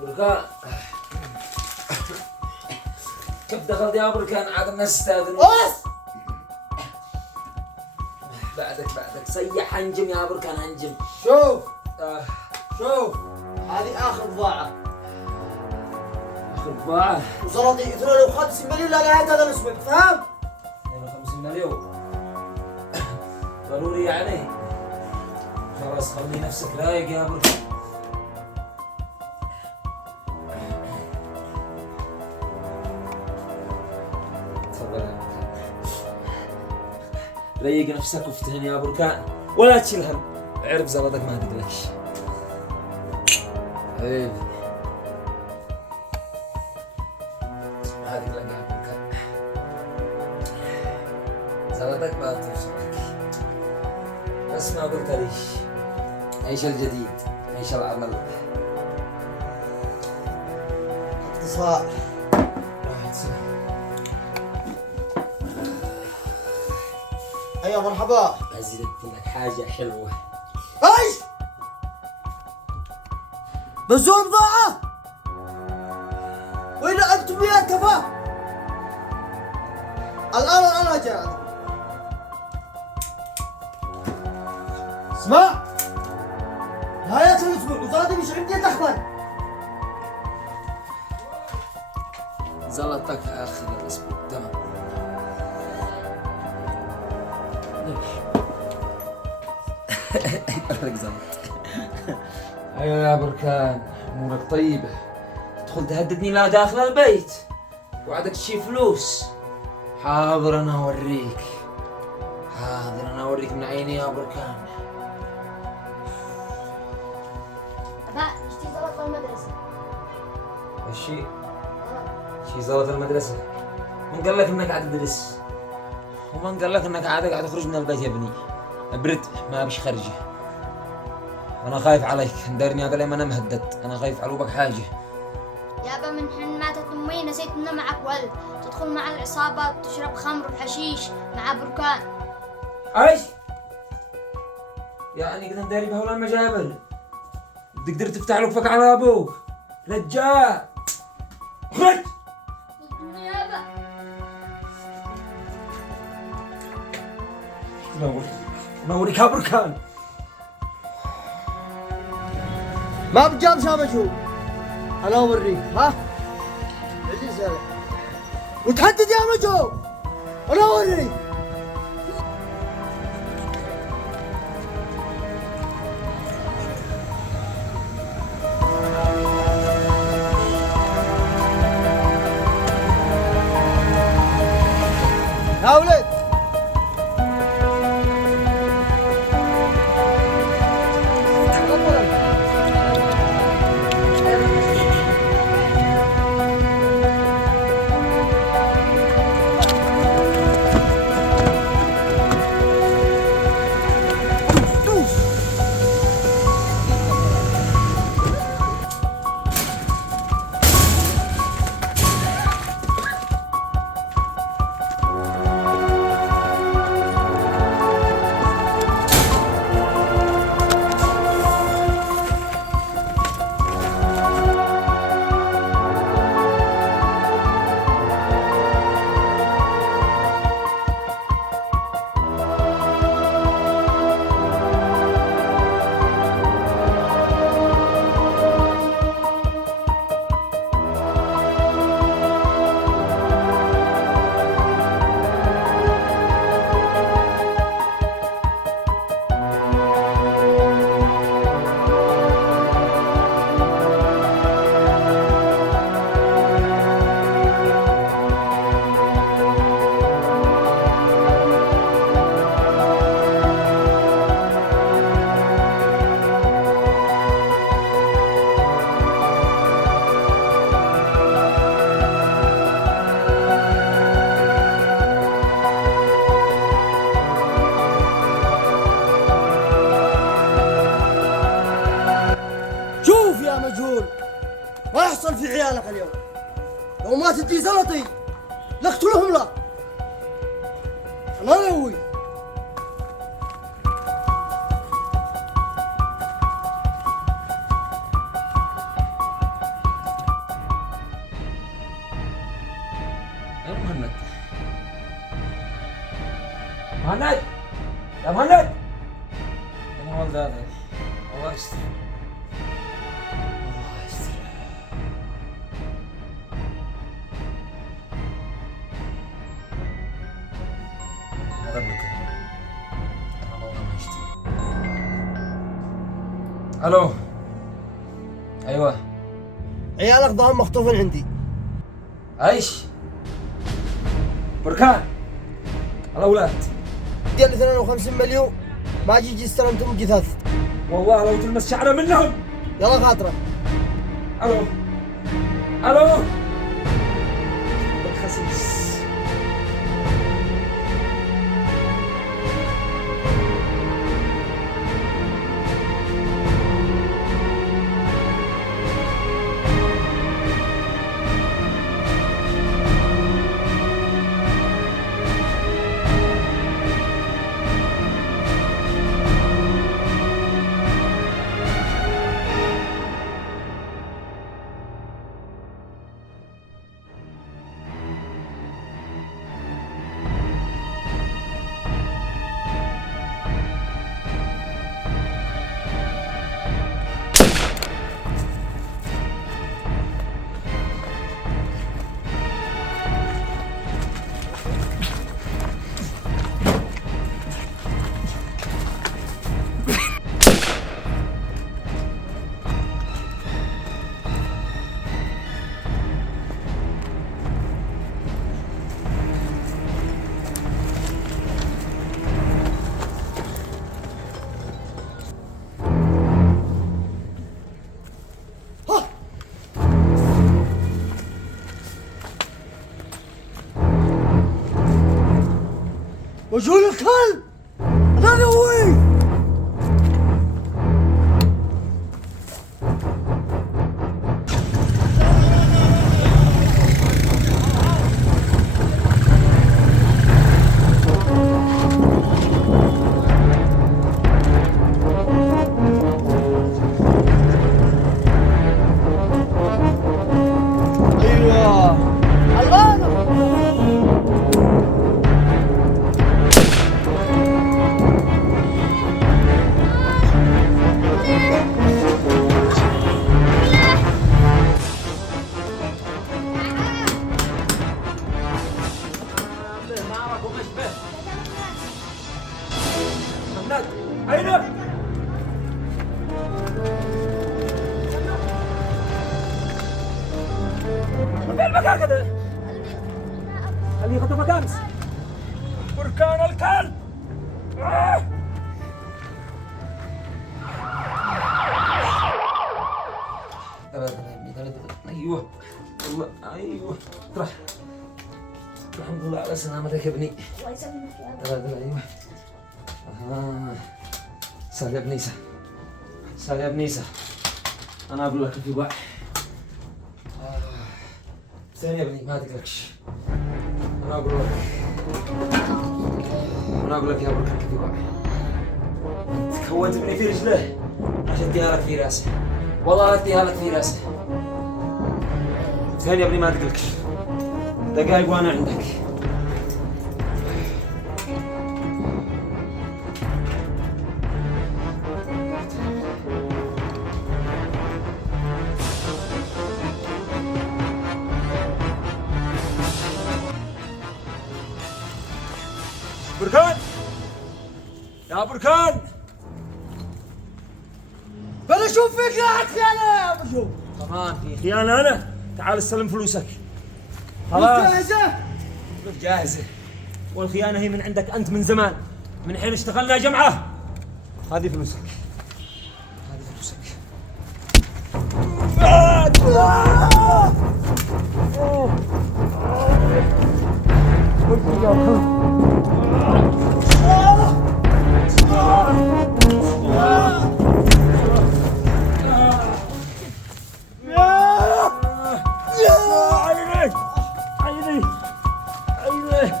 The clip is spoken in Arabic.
بركان كيف دخلت يا بركان؟ عاد الناس استاذنوا. بس بعدك صيح هنجم يا بركان هنجم. شوف شوف هذه آخر بضاعة. آخر بضاعة؟ وزلطي قلت له لو 50 مليون لا نهاية هذا الأسود، فهم؟ 52 مليون ضروري يعني؟ خلاص خلي نفسك رايق يا بركان. تفضل يا بركان، ريق نفسك وافتهن يا بركان ولا تشيل هم. عرف زلطك ما تقلقش حبيبي. ما تقلق يا بركان، زلطك ما توصلك. بس ما قلت ليش عيش الجديد، عيش العمل. اختصار. راحت سنة. أيوة مرحبا. أزيد لك حاجة حلوة. ايش؟ بزول بضاعة؟ وإلا أكتب لي كفاه. الآن أنا جاي. اسمع، نهاية الأسبوع وزادي مش عندي تخبر. زلطك آخر الأسبوع تمام. ليش؟ زلط. أيوة يا بركان، أمورك طيبة. تدخل تهددني لا داخل البيت وعدك شي فلوس. حاضر أنا أوريك، حاضر أنا أوريك من عيني يا بركان. أبا اشتي زلط المدرسة. الشيء شي زلط المدرسة؟ من قال لك انك قاعد تدرس؟ ومن قال لك انك قاعد تخرج من البيت يا ابني؟ ابرد، ما بيش خرجه. انا خايف عليك، دارني هذا ما انا مهدد، انا خايف على وبك حاجة. يابا من حين ماتت أمي نسيت إن معك ولد تدخل مع العصابات تشرب خمر وحشيش مع بركان. ايش؟ يعني كده داري بهول المجابر؟ تقدر تفتح لفك على ابوك؟ رجال خرج! يابا نوريك يا بركان. ما بجاب شامجهول. أنا أوريك، ها؟ اللي سألك وتحدد يا مجهول. أنا أوريك. يا ولد ما يحصل في عيالك اليوم. لو ما تدي زلطي لاقتلهم لا. انا نوي مهند مهند يا مهند انا ولد هذا الله يستر الله يستر هذا ابنك انا والله ما يشتي. الو ايوه عيالك ضاعوا مخطوفين عندي. ايش بركان الاولاد دي 52 مليون ما جي استلمتهم جثث. والله لو تلمس شعره منهم. يلا خاطرك. الو الو بالخسيس وجول الكلب انا قوي. ايوه الوان مهند اين في المكان كذا خليه يخطفك امس بركان الكلب ايوه والله ايوه ترى الحمد لله على سلامتك يا ابني. الله يسلمك يا ايوه سهل يا بنيسة سهل يا بنيسة انا اقول لك في وعي ثاني يا ابني ما تقلقش انا اقول لك يا ابو الكرك في وعي انت كونت ابني في رجله عشان اديها لك في راسه والله اديها لك في راسه ثاني يا ابني ما تقلقش دقايق وانا عندك. بركان يا بركان بشوف فيك قاعد خيانه يا ابو. طبعا في خيانة أنا تعال استلم فلوسك جاهزه؟ جاهزة والخيانة هي من عندك أنت من زمان من حين اشتغلنا جمعة. هذه فلوسك هذه فلوسك عيني عيني عيني